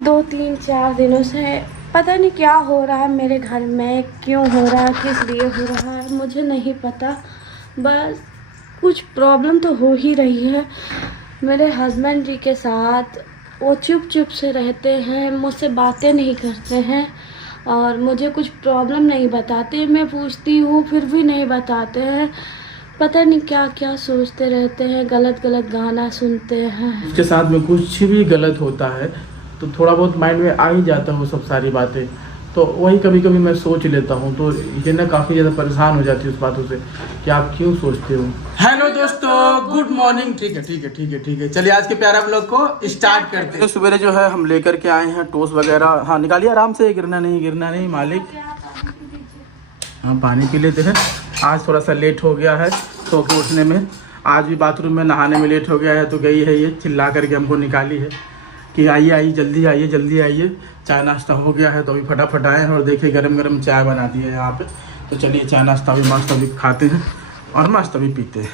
2-3-4 दिनों से पता नहीं क्या हो रहा है मेरे घर में, क्यों हो रहा है, किस लिए हो रहा है मुझे नहीं पता। बस कुछ प्रॉब्लम तो हो ही रही है मेरे हस्बैंड जी के साथ। वो चुप चुप से रहते हैं, मुझसे बातें नहीं करते हैं और मुझे कुछ प्रॉब्लम नहीं बताते। मैं पूछती हूँ फिर भी नहीं बताते हैं। पता नहीं क्या क्या सोचते रहते हैं, गलत गलत गाना सुनते हैं। उसके साथ में कुछ भी गलत होता है तो थोड़ा बहुत माइंड में आ ही जाता है वो सब सारी बातें। तो वही कभी कभी मैं सोच लेता हूँ, तो ये ना काफ़ी ज़्यादा परेशान हो जाती है उस बातों से कि आप क्यों सोचते हो। हेलो दोस्तों, गुड मॉर्निंग। ठीक है, चलिए आज के प्यारे ब्लॉग को स्टार्ट करते हैं। तो सवेरे जो है हम लेकर के आए हैं टोस्ट वगैरह। हाँ निकालिए आराम से, गिरना नहीं मालिक। हाँ पानी पी लेते हैं। आज थोड़ा सा लेट हो गया है सो के उठने में। आज भी बाथरूम में नहाने में लेट हो गया है, तो गई है ये चिल्ला करके हमको निकाली है कि आइए जल्दी आइए। चाय नाश्ता हो गया है तो अभी फटाफट आए हैं और देखिए गरम गरम चाय बना दी है यहाँ पे। तो चलिए चाय नाश्ता भी मस्त अभी खाते हैं और मस्त अभी पीते हैं।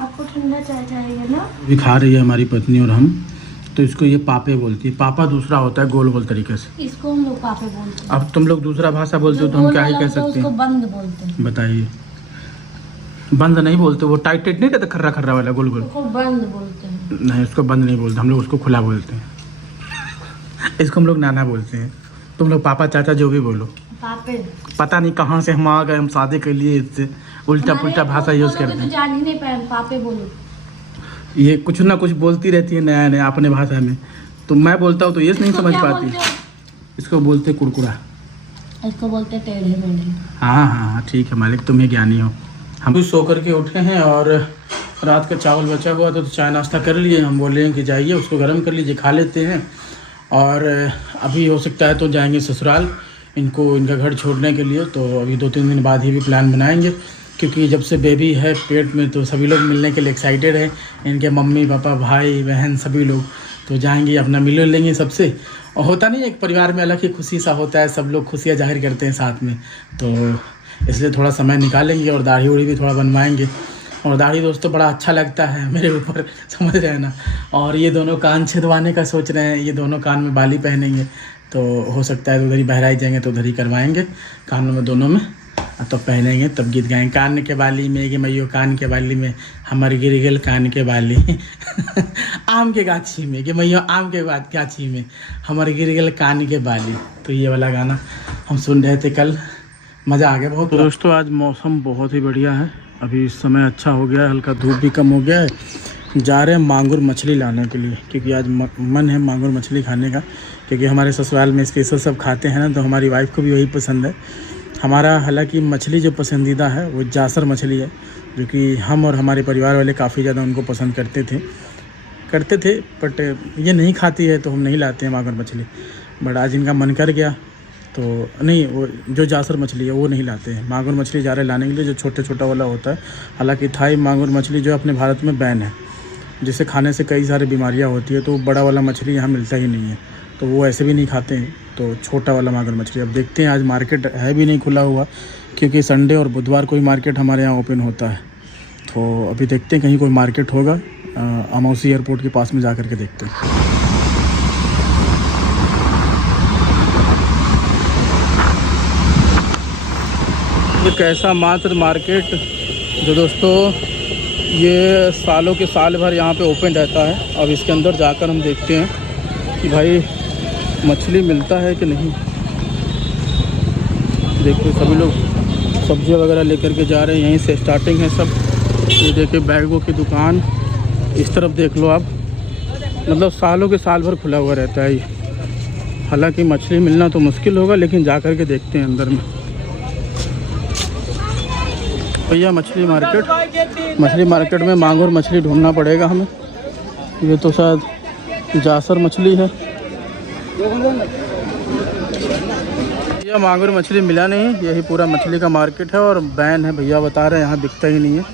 आपको ठंडा चाय चाहिए ना? अभी खा रही है हमारी पत्नी और हम। तो इसको ये पापे बोलती है। पापा दूसरा होता है गोल गोल तरीके से, इसको हम लोग पापे बोलते हैं। अब तुम लोग दूसरा भाषा बोलते हो तो हम क्या ही कह सकते हैं। बंद बोलते हैं। बताइए। बंद नहीं बोलते, वो टाइट नहीं रहता, खर्रा वाला गोल गोल। उसको बंद बोलते हैं। नहीं उसको बंद नहीं बोलते हम लोग, उसको खुला बोलते हैं। इसको हम लोग नाना बोलते हैं। तुम लोग पापा चाचा जो भी बोलो। पापे। पता नहीं कहाँ से हम आ गए, हम शादी के लिए इससे उल्टा पुल्टा भाषा यूज़ करते हैं। जान ही नहीं पाए, पापे बोलो। ये कुछ ना कुछ बोलती रहती है नया अपने भाषा में। तो मैं बोलता हूँ तो ये नहीं समझ पाती। इसको बोलते कुरकुरा। इसको बोलते टेढ़े मेढ़े। हाँ ठीक है मालिक, तुम ही ज्ञानी हो। हम भी सो करके उठे हैं और रात का चावल बचा हुआ था तो चाय नाश्ता कर लिए। हम बोले कि जाइए उसको गर्म कर लीजिए, खा लेते हैं। और अभी हो सकता है तो जाएंगे ससुराल इनको, इनका घर छोड़ने के लिए। तो अभी 2-3 दिन बाद ही भी प्लान बनाएंगे, क्योंकि जब से बेबी है पेट में तो सभी लोग मिलने के लिए एक्साइटेड हैं। इनके मम्मी पापा भाई बहन सभी लोग तो जाएंगे, अपना मिल लेंगे सबसे। और होता नहीं एक परिवार में अलग ही खुशी सा होता है, सब लोग खुशियाँ जाहिर करते हैं साथ में। तो इसलिए थोड़ा समय निकालेंगे और दाढ़ी उड़ी भी थोड़ा बनवाएंगे। और दाढ़ी दोस्तों बड़ा अच्छा लगता है मेरे ऊपर, समझ रहे हैं ना। और ये दोनों कान छिदवाने का सोच रहे हैं, ये दोनों कान में बाली पहनेंगे। तो हो सकता है तो उधर ही बहराई जाएंगे तो उधर ही करवाएंगे कानों में दोनों में। तब पहनेंगे तब गीत गाएंगे। कान के बाली में कि मैयो कान के बाली में हमर गिर गेल कान के बाली आम के गाछी में कि मैयो आम के गाछी में हमर गिर गेल कान के बाली। तो ये वाला गाना हम सुन रहे थे कल, मज़ा आ गया बहुत। तो दोस्तों आज मौसम बहुत ही बढ़िया है, अभी समय अच्छा हो गया है, हल्का धूप भी कम हो गया है। जा रहे हैं मांगुर मछली लाने के लिए, क्योंकि आज मन है मांगुर मछली खाने का। क्योंकि हमारे ससुराल में स्पेशल सब खाते हैं ना, तो हमारी वाइफ को भी वही पसंद है। हमारा हालांकि मछली जो पसंदीदा है वो जासर मछली है, जो कि हम और हमारे परिवार वाले काफ़ी ज़्यादा उनको पसंद करते थे। बट ये नहीं खाती है तो हम नहीं लाते हैं मांगुर मछली। बट आज इनका मन कर गया तो नहीं, वो जो जासर मछली है वो नहीं लाते हैं। मांगुर मछली जा रहे लाने के लिए, जो छोटा वाला होता है। हालांकि थाई मांगुर मछली जो अपने भारत में बैन है, जिसे खाने से कई सारी बीमारियां होती है, तो बड़ा वाला मछली यहाँ मिलता ही नहीं है, तो वो ऐसे भी नहीं खाते हैं। तो छोटा वाला मांगुर मछली अब देखते हैं। आज मार्केट है भी नहीं खुला हुआ, क्योंकि संडे और बुधवार को ही मार्केट हमारे यहाँ ओपन होता है। तो अभी देखते हैं कहीं कोई मार्केट होगा, अमौसी एयरपोर्ट के पास में जा कर के देखते हैं। एक ऐसा मात्र मार्केट जो दोस्तों ये सालों के साल भर यहाँ पे ओपन रहता है। अब इसके अंदर जाकर हम देखते हैं कि भाई मछली मिलता है कि नहीं। देखिए सभी लोग सब्जियाँ वगैरह लेकर के जा रहे हैं, यहीं से स्टार्टिंग है सब। ये देखिए बैगों की दुकान, इस तरफ देख लो आप, मतलब सालों के साल भर खुला हुआ रहता है ये। हालांकि मछली मिलना तो मुश्किल होगा, लेकिन जा कर के देखते हैं अंदर में। भैया मछली मार्केट में मांगुर मछली ढूंढना पड़ेगा हमें। ये तो शायद जासर मछली है। भैया मांगुर मछली मिला नहीं, यही पूरा मछली का मार्केट है और बैन है। भैया बता रहे हैं यहाँ बिकता ही नहीं है।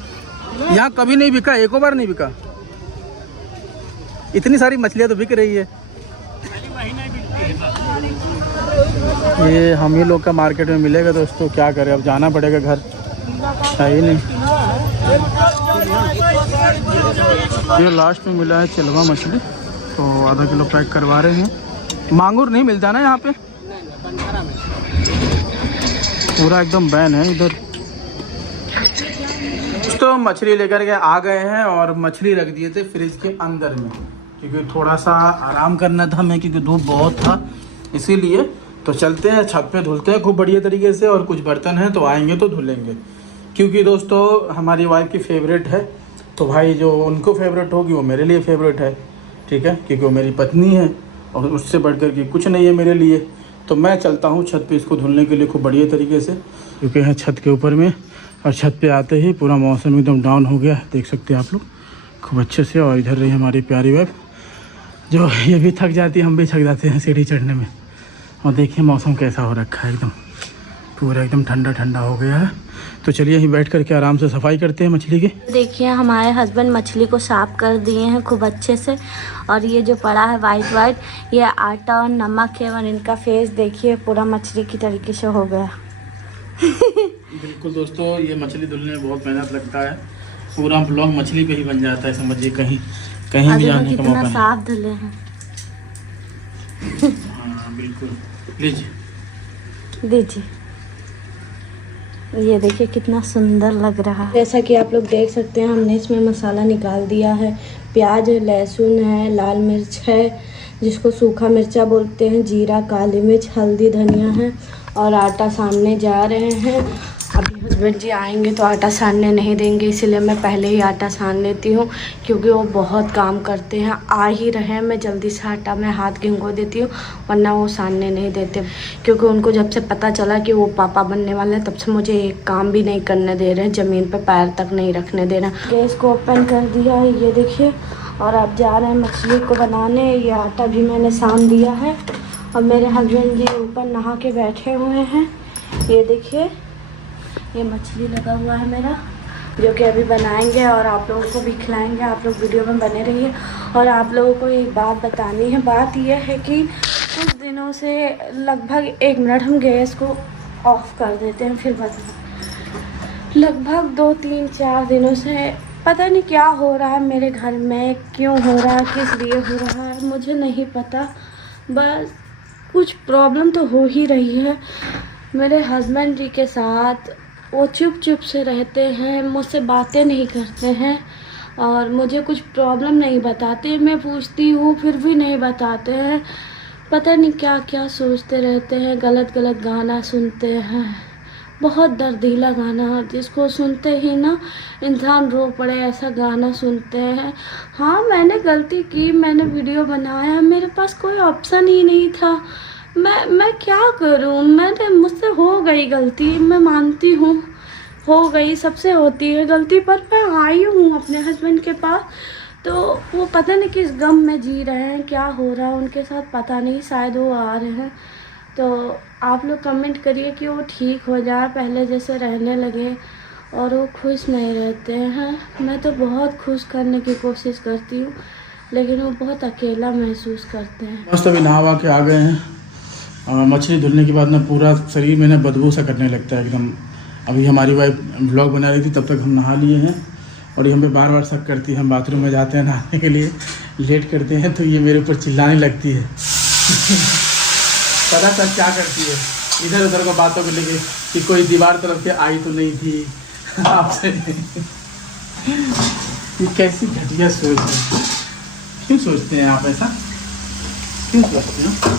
यहाँ कभी नहीं बिका, एको बार नहीं बिका। इतनी सारी मछलियाँ तो बिक रही है। ये हम ही लोग का मार्केट में मिलेगा दोस्तों, क्या करें, अब जाना पड़ेगा घर, है ही नहीं। ये लास्ट में मिला है चिलवा मछली, तो आधा किलो पैक करवा रहे हैं। मांगुर नहीं मिलता ना यहाँ पे? पूरा एकदम बैन है इधर। तो मछली लेकर के आ गए हैं और मछली रख दिए थे फ्रिज के अंदर में, क्योंकि थोड़ा सा आराम करना था हमें, क्योंकि धूप बहुत था इसीलिए। तो चलते हैं छत पे, धुलते हैं खूब बढ़िया तरीके से, और कुछ बर्तन हैं तो आएंगे तो धुलेंगे, क्योंकि दोस्तों हमारी वाइफ की फेवरेट है, तो भाई जो उनको फेवरेट होगी वो मेरे लिए फेवरेट है, ठीक है, क्योंकि वो मेरी पत्नी है और उससे बढ़कर के कुछ नहीं है मेरे लिए। तो मैं चलता हूँ छत पे इसको धुलने के लिए खूब बढ़िया तरीके से, क्योंकि हैं छत के ऊपर में, और छत पे आते ही पूरा मौसम एकदम डाउन हो गया, देख सकते हैं आप लोग खूब अच्छे से। और इधर रही हमारी प्यारी वाइफ, जो ये भी थक जाती है, हम भी थक जाते हैं सीढ़ी चढ़ने में। और देखिए मौसम कैसा हो रखा है, एकदम पूरा एकदम ठंडा ठंडा हो गया है। तो चलिए यहीं बैठ करके आराम से सफाई करते हैं मछली की। देखिए हमारे हस्बैंड मछली को साफ कर दिए हैं खूब अच्छे से, और ये जो पड़ा है वाइट वाइट, ये आटा और नमक है, और इनका फेस देखिए पूरा मछली की तरीके से हो गया। बिल्कुल दोस्तों, ये मछली धुलने में बहुत मेहनत लगता है, पूरा ब्लॉग मछली पे ही बन जाता है, समझिए कहीं कहीं भी जाने का मौका नहीं। साफ धुले हैं। हाँ बिल्कुल, लीजिए दीजिए। ये देखिए कितना सुंदर लग रहा है। जैसा कि आप लोग देख सकते हैं, हमने इसमें मसाला निकाल दिया है। प्याज है, लहसुन है, लाल मिर्च है जिसको सूखा मिर्चा बोलते हैं, जीरा, काली मिर्च, हल्दी, धनिया है, और आटा सानने जा रहे हैं। अभी हस्बैंड जी आएंगे तो आटा सानने नहीं देंगे, इसीलिए मैं पहले ही आटा सान लेती हूँ, क्योंकि वो बहुत काम करते हैं। आ ही रहे हैं, मैं जल्दी से आटा में हाथ भिगो देती हूँ, वरना वो सानने नहीं देते, क्योंकि उनको जब से पता चला कि वो पापा बनने वाले हैं, तब से मुझे एक काम भी नहीं करने दे रहे हैं, ज़मीन पर पैर तक नहीं रखने दे रहे। गैस को ओपन कर दिया है, ये देखिए, और अब जा रहे हैं मछली को बनाने। ये आटा भी मैंने सान दिया है, और मेरे हस्बैंड जी ऊपर नहा के बैठे हुए हैं। ये देखिए, ये मछली लगा हुआ है मेरा, जो कि अभी बनाएंगे और आप लोगों को भी खिलाएंगे। आप लोग वीडियो में बने रहिए। और आप लोगों को एक बात बतानी है, बात यह है कि कुछ दिनों से लगभग 1 मिनट हम गैस को ऑफ कर देते हैं, फिर बंद। लगभग 2, 3, 4 दिनों से पता नहीं क्या हो रहा है मेरे घर में, क्यों हो रहा है, किस लिए हो रहा है, मुझे नहीं पता। बस कुछ प्रॉब्लम तो हो ही रही है मेरे हस्बैंड जी के साथ। वो चुप से रहते हैं, मुझसे बातें नहीं करते हैं, और मुझे कुछ प्रॉब्लम नहीं बताते। मैं पूछती हूँ फिर भी नहीं बताते हैं। पता नहीं क्या क्या सोचते रहते हैं, गलत गलत गाना सुनते हैं, बहुत दर्दीला गाना, जिसको सुनते ही ना इंसान रो पड़े, ऐसा गाना सुनते हैं। हाँ, मैंने गलती की, मैंने वीडियो बनाया, मेरे पास कोई ऑप्शन ही नहीं था। मैं क्या करूँ, मुझसे हो गई गलती, मैं मानती हूँ, हो गई, सबसे होती है गलती, पर मैं आई हूँ अपने हस्बैंड के पास, तो वो पता नहीं किस गम में जी रहे हैं, क्या हो रहा है उनके साथ पता नहीं, शायद वो आ रहे हैं। तो आप लोग कमेंट करिए कि वो ठीक हो जाए, पहले जैसे रहने लगे, और वो खुश नहीं रहते हैं। मैं तो बहुत खुश करने की कोशिश करती हूँ, लेकिन वो बहुत अकेला महसूस करते हैं। मस्त अभी नहा के आ गए हैं। मछली धुलने के बाद ना पूरा शरीर में ना बदबू सा करने लगता है एकदम। अभी हमारी वाइफ व्लॉग बना रही थी, तब तक हम नहा लिए हैं, और ये हमें बार बार शक करती है। हम बाथरूम में जाते हैं नहाने के लिए, लेट करते हैं तो ये मेरे ऊपर चिल्लाने लगती है। पता चल क्या करती है, इधर उधर को बातों को लेके, कि कोई दीवार तरफ से आई तो नहीं थी आपसे। ये कैसी घटिया सोच है, क्यों सोचते हैं आप ऐसा, क्यों सोचते हैं?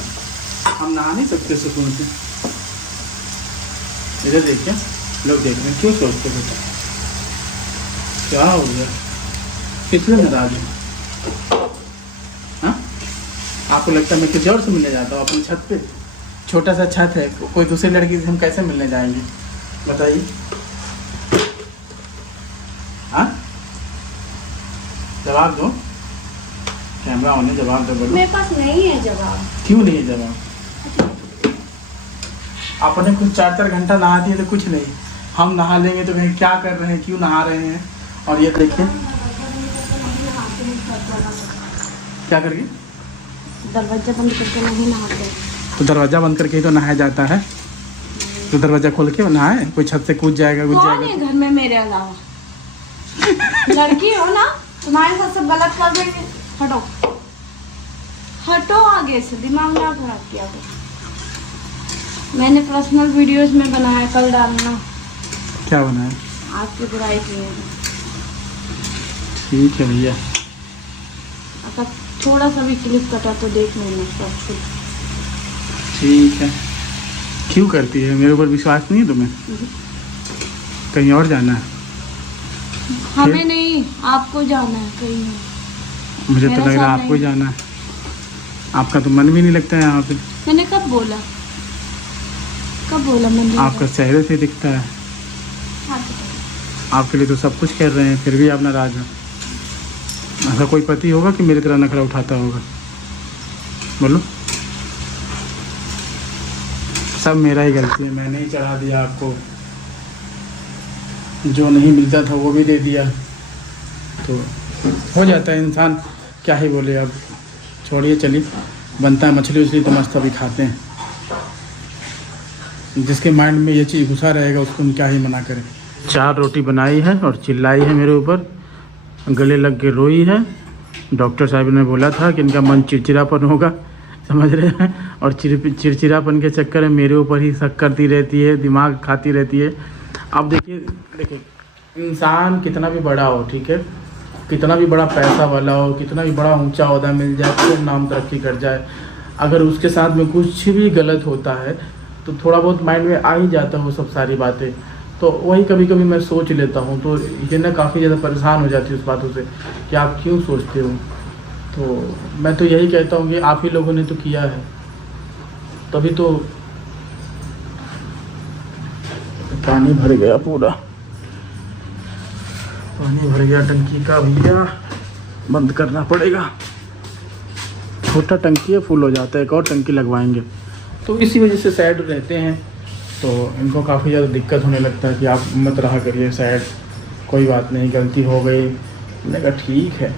हम नहा नहीं सकते सुकून से? इधर देखिए, लोग देख रहे हैं, क्यों सोचते बेटा? क्या हो गया, किसने नाराज है? हाँ, आपको लगता है मैं किसी और से मिलने जाता हूँ अपनी छत पे? छोटा सा छत है, कोई दूसरी लड़की से हम कैसे मिलने जाएंगे बताइए? हाँ, जवाब दो, कैमरा ऑन है, जवाब दो। बोलो, मेरे पास नहीं है जवाब। क्यों नहीं है जवाब? आपने कुछ 4-4 घंटा नहा दिए तो कुछ नहीं, हम नहा लेंगे तो कहीं क्या कर रहे हैं, क्यों नहा रहे हैं? और ये देखिए क्या करके, दरवाजा बंद करके नहीं नहाते। तो दरवाजा बंद करके ही तो नहाया जाता है। तो दरवाजा खोल के नहाए, कोई छत से कूद जाएगा, कूद कौन जाएगा है घर में मेरे अलावा? लड़की हो ना, तुम्हारे साथ सब गलत कर देंगे, हटो। हटो आगे से, दिमाग ना खराब किया करो। मैंने पर्सनल वीडियोस में बनाया, कल डालना। क्या बनाया? आपकी बुराई की है। ठीक है भैया। अगर थोड़ा सा भी क्लिप कटा तो देख लेना सब कुछ। ठीक है। क्यों करती है? मेरे ऊपर विश्वास नहीं है तुम्हें? कहीं और जाना है? हमें नहीं, आपको जाना है कहीं। मुझे तो मेरा लग रहा है साथ आपको ही नहीं। जाना है। आपका तो मन भी नहीं लगता है यहाँ पे। मैंने कब बोला? कब बोला मैंने? आपका चेहरे से दिखता है। आपके लिए तो सब कुछ कर रहे हैं, फिर भी आप नाराज हो। ऐसा कोई पति होगा कि मेरी तरह नखरा उठाता होगा? बोलो। सब मेरा ही गलती है, मैंने ही चढ़ा दिया आपको। जो नहीं मिलता था वो भी दे दिया, तो हो जाता है इंसान, क्या ही बोले अब। छोड़िए, चलिए। बनता है मछली उछली तो मस्त अभी खाते हैं। जिसके माइंड में ये चीज़ घुसा रहेगा उसको हम क्या ही मना करें। 4 रोटी बनाई है और चिल्लाई है मेरे ऊपर, गले लग के रोई है। डॉक्टर साहब ने बोला था कि इनका मन चिड़चिड़ापन होगा, समझ रहे हैं, और चिड़चिड़ापन के चक्कर में मेरे ऊपर ही शक करती रहती है, दिमाग खाती रहती है। अब देखिए, इंसान कितना भी बड़ा हो, ठीक है, कितना भी बड़ा पैसा वाला हो, कितना भी बड़ा ऊंचा ओहदा मिल जाए, खूब नाम तरक्की कर जाए, अगर उसके साथ में कुछ भी गलत होता है तो थोड़ा बहुत माइंड में आ ही जाता है वो सब सारी बातें। तो वही कभी कभी मैं सोच लेता हूँ, तो ये ना काफ़ी ज़्यादा परेशान हो जाती है उस बातों से कि आप क्यों सोचते हो। तो मैं तो यही कहता हूँ कि आप ही लोगों ने तो किया है, तभी तो। पानी भर गया, पूरा पानी भर गया टंकी का भैया, बंद करना पड़ेगा। छोटा टंकी है, फुल हो जाता है, एक और टंकी लगवाएंगे। तो इसी वजह से सैड रहते हैं, तो इनको काफ़ी ज़्यादा दिक्कत होने लगता है कि आप मत रहा करिए सैड, कोई बात नहीं, गलती हो गई। मैंने कहा ठीक है,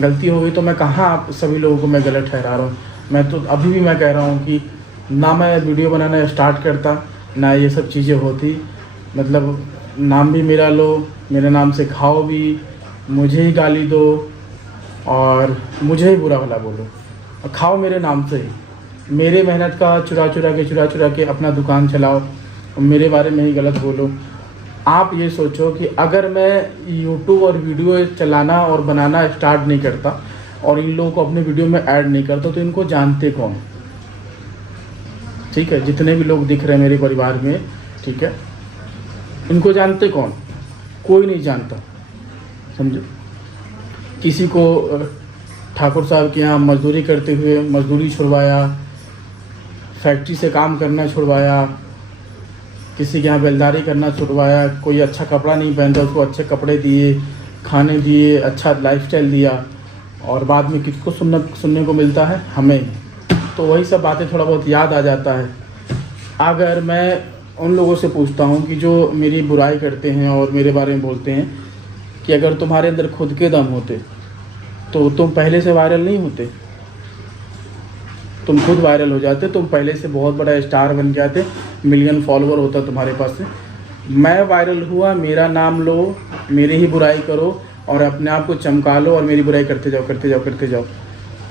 गलती हो गई तो मैं कहाँ आप सभी लोगों को मैं गलत ठहरा रहा हूँ। मैं तो अभी भी मैं कह रहा हूँ कि ना मैं वीडियो बनाना स्टार्ट करता, ना ये सब चीज़ें होती। मतलब नाम भी मेरा लो, मेरे नाम से खाओ भी, मुझे ही गाली दो और मुझे ही बुरा भला बोलो, और खाओ मेरे नाम से ही। मेरे मेहनत का चुरा चुरा के अपना दुकान चलाओ और मेरे बारे में ही गलत बोलो। आप ये सोचो कि अगर मैं यूट्यूब और वीडियो चलाना और बनाना स्टार्ट नहीं करता और इन लोगों को अपने वीडियो में ऐड नहीं करता तो इनको जानते कौन? ठीक है, जितने भी लोग दिख रहे हैं मेरे परिवार में, ठीक है, इनको जानते कौन? कोई नहीं जानता, समझो। किसी को ठाकुर साहब के यहाँ मजदूरी करते हुए मजदूरी छुड़वाया, फैक्ट्री से काम करना छुड़वाया, किसी के यहाँ बेलदारी करना छुड़वाया, कोई अच्छा कपड़ा नहीं पहनता उसको अच्छे कपड़े दिए, खाने दिए, अच्छा लाइफस्टाइल दिया, और बाद में किसको सुनने को मिलता है? हमें। तो वही सब बातें थोड़ा बहुत याद आ जाता है। अगर मैं उन लोगों से पूछता हूँ कि जो मेरी बुराई करते हैं और मेरे बारे में बोलते हैं कि अगर तुम्हारे अंदर खुद के दम होते तो तुम पहले से वायरल नहीं होते, तुम खुद वायरल हो जाते, तुम पहले से बहुत बड़ा स्टार बन जाते, मिलियन फॉलोअर होता तुम्हारे पास से। मैं वायरल हुआ, मेरा नाम लो, मेरी ही बुराई करो और अपने आप को चमका लो और मेरी बुराई करते जाओ।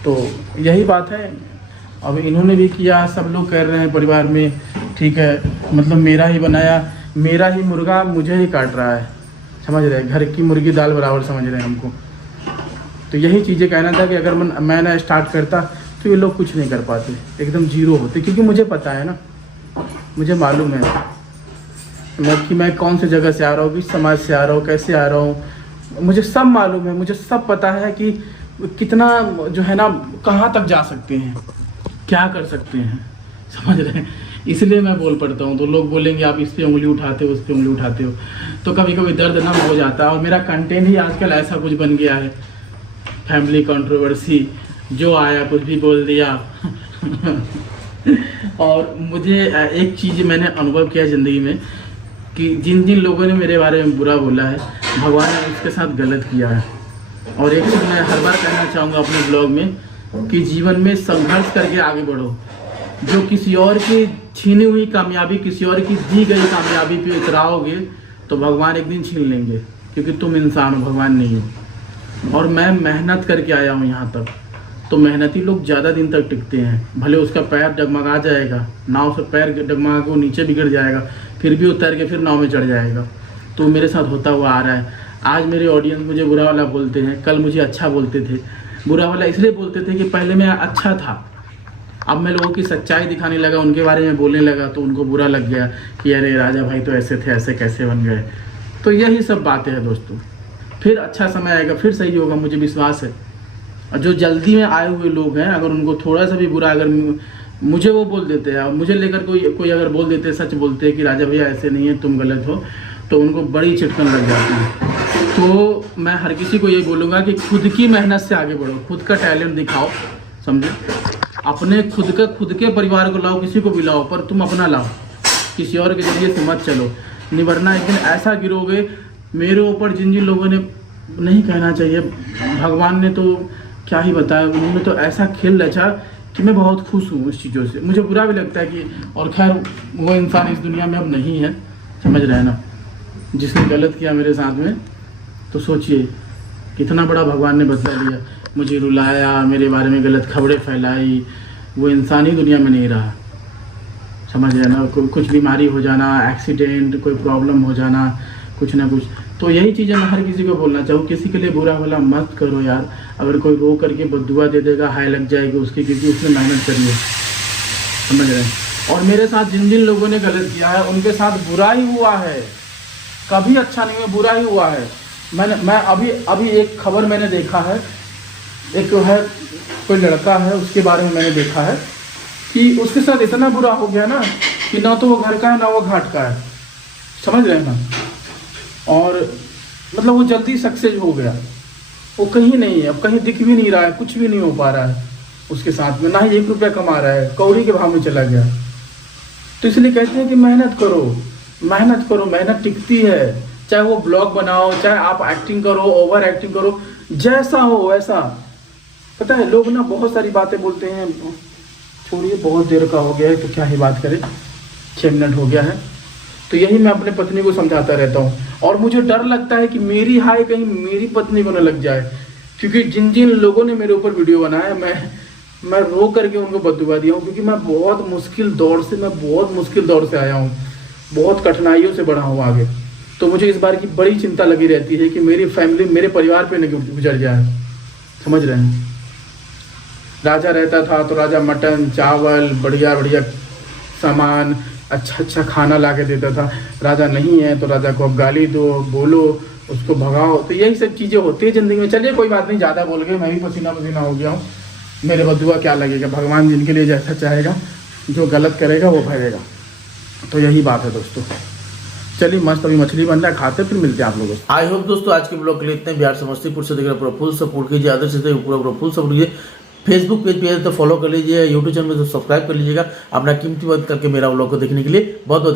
तो यही बात है। अब इन्होंने भी किया, सब लोग कर रहे हैं परिवार में, ठीक है, मतलब मेरा ही बनाया, मेरा ही मुर्गा मुझे ही काट रहा है, समझ रहे हैं, घर की मुर्गी दाल बराबर समझ रहे हैं हमको। तो यही चीज़ें कहना था कि अगर मैं ना स्टार्ट करता तो ये लोग कुछ नहीं कर पाते, एकदम जीरो होते, क्योंकि मुझे पता है ना, मुझे मालूम है कि मैं कौन सी जगह से आ रहा हूँ, किस समाज से आ रहा हूँ, कैसे आ रहा हूँ, मुझे सब मालूम है, मुझे सब पता है कि कितना जो है ना कहाँ तक जा सकते हैं, क्या कर सकते हैं, समझ रहे हैं। इसलिए मैं बोल पड़ता हूँ। तो लोग बोलेंगे आप इस पे उंगली उठाते हो, उस पे उंगली उठाते हो, तो कभी कभी दर्द ना हो जाता है। और मेरा कंटेंट ही आजकल ऐसा कुछ बन गया है, फैमिली कंट्रोवर्सी, जो आया कुछ भी बोल दिया। और मुझे एक चीज़ मैंने अनुभव किया ज़िंदगी में कि जिन जिन लोगों ने मेरे बारे में बुरा बोला है, भगवान ने उसके साथ गलत किया है। और एक चीज़ मैं हर बार कहना चाहूँगा अपने ब्लॉग में कि जीवन में संघर्ष करके आगे बढ़ो। जो किसी और की छीनी हुई कामयाबी, किसी और की दी गई कामयाबी पे उतराओगे तो भगवान एक दिन छीन लेंगे, क्योंकि तुम इंसान हो, भगवान नहीं हो। और मैं मेहनत करके आया हूँ यहाँ तक, तो मेहनती लोग ज़्यादा दिन तक टिकते हैं। भले उसका पैर डगमगा जाएगा, नाव से पैर डगमगा के वो नीचे भी गिर जाएगा, फिर भी उतर के फिर नाव में चढ़ जाएगा। तो मेरे साथ होता हुआ आ रहा है। आज मेरे ऑडियंस मुझे बुरा वाला बोलते हैं, कल मुझे अच्छा बोलते थे। बुरा वाला इसलिए बोलते थे कि पहले मैं अच्छा था, अब मैं लोगों की सच्चाई दिखाने लगा, उनके बारे में बोलने लगा तो उनको बुरा लग गया कि अरे राजा भाई तो ऐसे थे, ऐसे कैसे बन गए। तो यही सब बातें हैं दोस्तों। फिर अच्छा समय आएगा, फिर सही होगा, मुझे विश्वास है। और जो जल्दी में आए हुए लोग हैं, अगर उनको थोड़ा सा भी बुरा, अगर मुझे वो बोल देते हैं और मुझे लेकर कोई अगर बोल देते हैं, सच बोलते हैं कि राजा भैया ऐसे नहीं है, तुम गलत हो, तो उनको बड़ी चिटकन लग जाती है। तो मैं हर किसी को ये बोलूँगा कि खुद की मेहनत से आगे बढ़ो, खुद का टैलेंट दिखाओ, समझे। अपने खुद के परिवार को लाओ, किसी को भी लाओ, पर तुम अपना लाओ, किसी और के जरिए से मत चलो। निवरना एक दिन ऐसा गिरोगे। मेरे ऊपर जिन जिन लोगों ने, नहीं कहना चाहिए, भगवान ने तो क्या ही बताया, उन्होंने तो ऐसा खेल रचा कि मैं बहुत खुश हूँ उस चीज़ों से। मुझे बुरा भी लगता है कि, और खैर वो इंसान इस दुनिया में अब नहीं है, समझ रहे हैं ना, जिसने गलत किया मेरे साथ में। तो सोचिए कितना बड़ा भगवान ने बदला लिया, मुझे रुलाया, मेरे बारे में गलत खबरें फैलाई। वो इंसान ही दुनिया में नहीं रहा, समझ रहे हैं ना। कुछ बीमारी हो जाना, एक्सीडेंट, कोई प्रॉब्लम हो जाना, कुछ ना कुछ। तो यही चीज़ें मैं हर किसी को बोलना चाहूँ, किसी के लिए बुरा भला मत करो यार। अगर कोई रो करके बद्दुआ दे देगा, हाय लग जाएगी उसकी, क्योंकि उसने मेहनत करी है, समझ रहे हैं। और मेरे साथ जिन जिन लोगों ने गलत किया है उनके साथ बुरा ही हुआ है, कभी अच्छा नहीं है, बुरा ही हुआ है। मैं अभी एक खबर मैंने देखा है, एक है कोई लड़का है, उसके बारे में मैंने देखा है कि उसके साथ इतना बुरा हो गया ना कि ना तो वो घर का है ना वो घाट का है, समझ रहे हैं ना। और मतलब वो जल्दी सक्सेस हो गया, वो कहीं नहीं है, अब कहीं दिख भी नहीं रहा है, कुछ भी नहीं हो पा रहा है उसके साथ में, ना ही 1 रुपया कमा रहा है, कौड़ी के भाव में चला गया। तो इसलिए कहते हैं कि मेहनत करो, मेहनत करो, मेहनत टिकती है। चाहे वो ब्लॉग बनाओ, चाहे आप एक्टिंग करो, ओवर एक्टिंग करो, जैसा हो वैसा। पता है लोग ना बहुत सारी बातें बोलते हैं, छोड़िए बहुत देर का हो गया है तो क्या ही बात करें, 6 मिनट हो गया है। तो यही मैं अपने पत्नी को समझाता रहता हूँ। और मुझे डर लगता है कि मेरी हाय कहीं मेरी पत्नी को न लग जाए, क्योंकि जिन जिन लोगों ने मेरे ऊपर वीडियो बनाया, मैं रो करके उनको बददुआ दिया हूँ, क्योंकि मैं बहुत मुश्किल दौर से आया हूँ, बहुत कठिनाइयों से बढ़ा हूँ आगे। तो मुझे इस बार की बड़ी चिंता लगी रहती है कि मेरी फैमिली, मेरे परिवार पे न गुजर जाए, समझ रहे हैं। राजा रहता था तो राजा मटन चावल बढ़िया बढ़िया सामान, अच्छा खाना ला के देता था। राजा नहीं है तो राजा को अब गाली दो, बोलो, उसको भगाओ। तो यही सब चीज़ें होती है ज़िंदगी में। चलिए कोई बात नहीं, ज़्यादा बोल गए, मैं भी पसीना हो गया हूँ। मेरे बदुआ क्या लगेगा, भगवान जिनके लिए जैसा चाहेगा, जो गलत करेगा वो भरेगा। तो यही बात है दोस्तों। चलिए मस्त अभी मछली बन रहा है, खाते फिर मिलते हैं आप लोगों से। आई होप दोस्तों आज के ब्लॉग के लिए इतने। बिहार समस्तीपुर से देख रहे पूरा फुल सपोर्ट कीजिए, अदर से पूरा फुल सपोर्ट कीजिए। फेसबुक पेज पे तो फॉलो कर लीजिए, यूट्यूब चैनल पे तो सब्सक्राइब कर लीजिएगा। अपना कीमती वक्त करके मेरा ब्लॉग को देखने के लिए बहुत बहुत